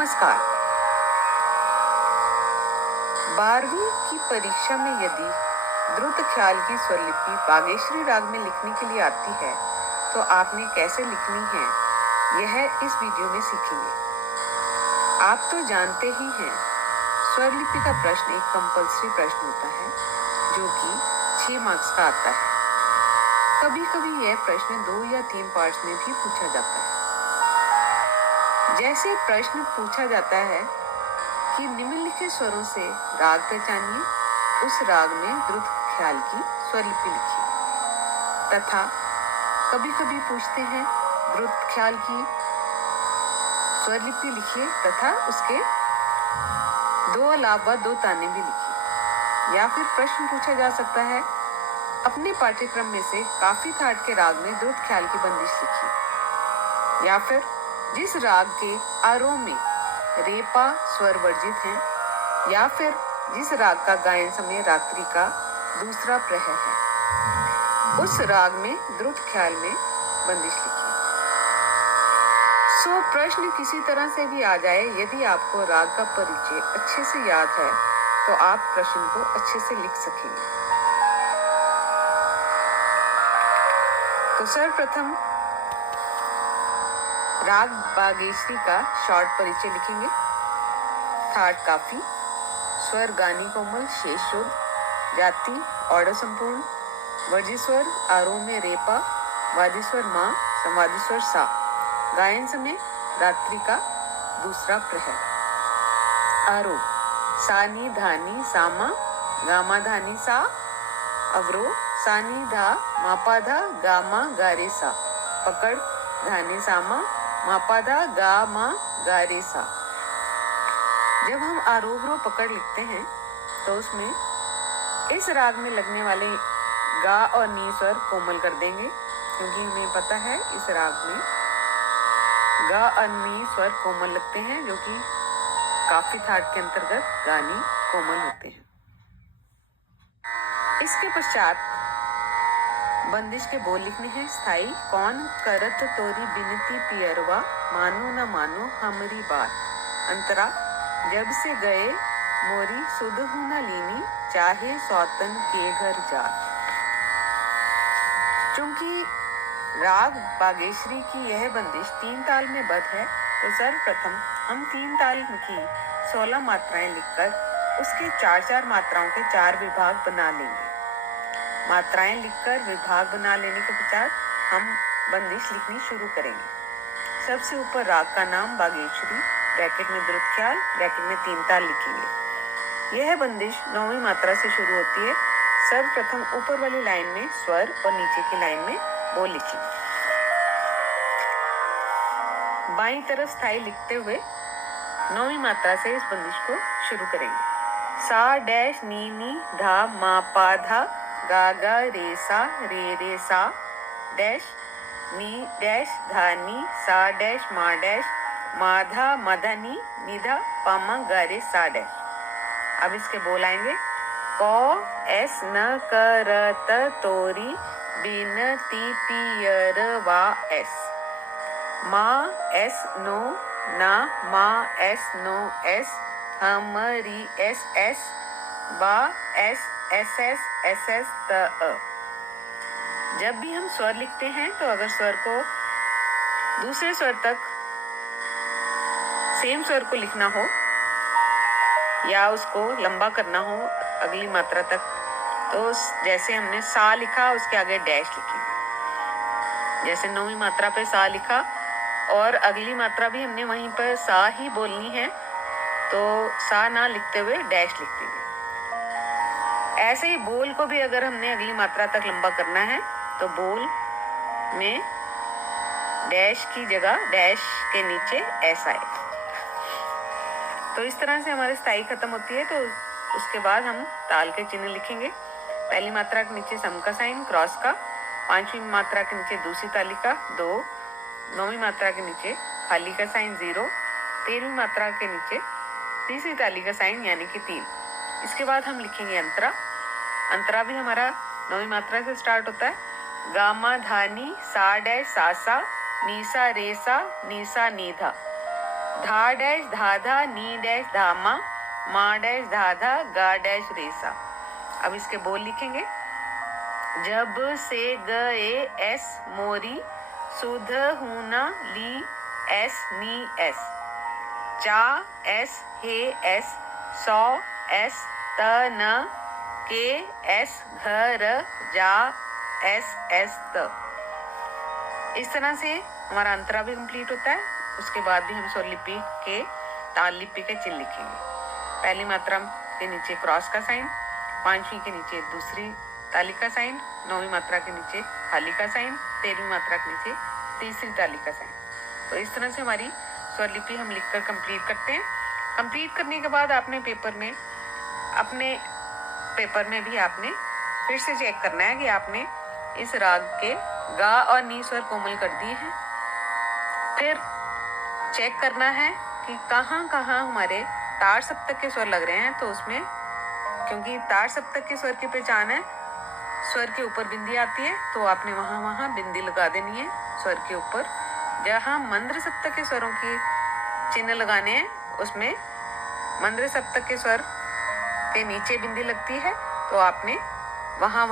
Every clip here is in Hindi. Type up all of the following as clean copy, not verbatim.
नमस्कार। 12वीं की परीक्षा में यदि द्रुत ख्याल की स्वरलिपि बागेश्वरी राग में लिखने के लिए आती है तो आपने कैसे लिखनी है यह इस वीडियो में सीखेंगे। आप तो जानते ही हैं, स्वरलिपि का प्रश्न एक कंपल्सरी प्रश्न होता है जो कि 6 मार्क्स का आता है। कभी कभी यह प्रश्न 2 या 3 पार्ट्स में भी पूछा जाता है। जैसे प्रश्न पूछा जाता है कि निम्नलिखित स्वरों से राग पहचानिए, उस राग में द्रुत ख्याल की स्वरलिपि लिखिए। तथा कभी कभी पूछते हैं द्रुत ख्याल की स्वरलिपि लिखिए तथा उसके 2 अलाप व 2 ताने भी लिखिए। या फिर प्रश्न पूछा जा सकता है अपने पाठ्यक्रम में से काफी थाट के राग में द्रुत ख्याल की बंदिश लिखिए। या फिर जिस राग के आरोह में रेपा स्वर वर्जित है, या फिर जिस राग का गायन समय रात्रि का दूसरा प्रहर है, उस राग में द्रुत ख्याल में बंदिश लिखिए। सो प्रश्न किसी तरह से भी आ जाए, यदि आपको राग का परिचय अच्छे से याद है तो आप प्रश्न को अच्छे से लिख सकेंगे। तो सर्वप्रथम राग बागेश्वरी का शॉर्ट परिचय लिखेंगे। थाट काफी, स्वर गानी कोमल, शेष शुद्ध, जाति ऑर्डर संपूर्ण, वर्जी स्वर आरोह में रेपा, वादी स्वर माँ, संवादी स्वर सा, गायन समय रात्रि का दूसरा प्रहर। आरोह सानी धानी सामा गामा धानी सा, अवरोह सानी धा मापाधा गामा गारे सा, पकड़ धानी सामा मापाधा गा मा गा रे सा। जब हम आरोह पकड़ लिखते हैं तो उसमें इस राग में लगने वाले गा और नी स्वर कोमल कर देंगे, क्योंकि हमें पता है इस राग में गा और नी स्वर कोमल लगते हैं, जो कि काफी थाट के अंतर्गत गानी कोमल होते हैं। इसके पश्चात बंदिश के बोल लिखने हैं। स्थाई कौन करत तोरी बिनती पियरवा, मानो न मानो हमारी बात, अंतरा जब से गए मोरी सुधहु न लीनी, चाहे सौतन के घर जात। चूंकि राग बागेश्वरी की यह बंदिश 3 ताल में बद्ध है, तो सर्वप्रथम हम 3 ताल की 16 मात्राएं लिखकर उसके 4-4 मात्राओं के 4 विभाग बना लेंगे। मात्राएं लिखकर विभाग बना लेने के पश्चात हम बंदिश लिखनी शुरू करेंगे। सबसे ऊपर राग का नाम बागेश्वरी, ब्रैकेट में द्रुत ख्याल, ब्रैकेट में 3 ताल लिखेंगे। यह बंदिश 9वीं मात्रा से शुरू होती है। सर्वप्रथम ऊपर वाली लाइन में स्वर और नीचे की लाइन में बोल लिखेंगे। बाईं तरफ स्थाई लिखते हुए 9वीं मात्रा से इस बंदिश को शुरू करेंगे। सा डैश नी नी धा मा पा धा गा गा रे सा डैश नी डैश धा नी सा डैश मा डैश माधा मधा नी निधा पामा गा रे सा डैश। अब इसके बोल आएंगे। को एस न करत तोरी बिनती पियर वा एस, मा एस नो ना मा एस नो एस, हमारी एस एस, बा S S S S S त अ। जब भी हम स्वर लिखते हैं तो अगर स्वर को दूसरे स्वर तक सेम स्वर को लिखना हो या उसको लंबा करना हो अगली मात्रा तक, तो जैसे हमने सा लिखा उसके आगे डैश लिखेंगे। जैसे 9वीं मात्रा पे सा लिखा और अगली मात्रा भी हमने वहीं पर सा ही बोलनी है, तो सा ना लिखते हुए डैश लिख देंगे। ऐसे ही बोल को भी अगर हमने अगली मात्रा तक लंबा करना है तो बोल में डैश की जगह डैश के नीचे ऐसा है। तो इस तरह से हमारी स्थाई खत्म होती है। तो उसके बाद हम ताल के चिन्ह लिखेंगे। पहली मात्रा के नीचे सम का साइन क्रॉस का, 5वीं मात्रा के नीचे दूसरी ताली का 2, 9वीं मात्रा के नीचे खाली का साइन 0, 13वीं मात्रा के नीचे तीसरी ताली का साइन यानी कि 3। इसके बाद हम लिखेंगे अंतरा। अंतरा भी हमारा 9वीं मात्रा से स्टार्ट होता है। गामा धानी सा डैश सा सा, नीसा रेसा नीसा नीधा, धा डैश धाधा, नी डैश धामा, माँ डैश धाधा, गा डैश रेसा। अब इसके बोल लिखेंगे। जब से गए एस मोरी, सुध हूना ली एस नी एस, चा एस हे एस, सौ एस त न, के एस घर जा एस त। इस तरह से हमारा अंतरा भी कंप्लीट होता है। उसके बाद भी हम स्वर लिपि के ताल लिपि के चिन्ह लिखेंगे। पहली मात्रा के नीचे क्रॉस का साइन, पांचवी के नीचे दूसरी ताली का साइन, नौवीं मात्रा के नीचे हाली का साइन, 13वीं मात्रा के नीचे तीसरी ताली का साइन। तो इस तरह से हमारी स्वर लिपि हम लिखकर कंप्लीट करते हैं। कंप्लीट करने के बाद आपने अपने पेपर में भी आपने फिर से चेक करना है कि आपने इस राग के गा और नी स्वर कोमल कर दिए हैं। फिर चेक करना है कि कहाँ कहाँ हमारे तार सप्तक के स्वर लग रहे हैं। तो उसमें, क्योंकि तार सप्तक के स्वर की पहचान है स्वर के ऊपर बिंदी आती है, तो आपने वहाँ बिंदी लगा देनी है स्वर के ऊपर। जहाँ मंद्र सप्तक के स्वरों की चिन्ह लगाने हैं, उसमें मंद्र सप्तक के स्वर के नीचे बिंदी लगती है, तो आपने वहाँ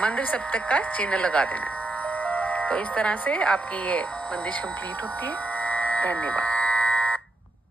मंद्र सप्तक का चिन्ह लगा देना है। तो इस तरह से आपकी ये बंदिश कंप्लीट होती है। धन्यवाद।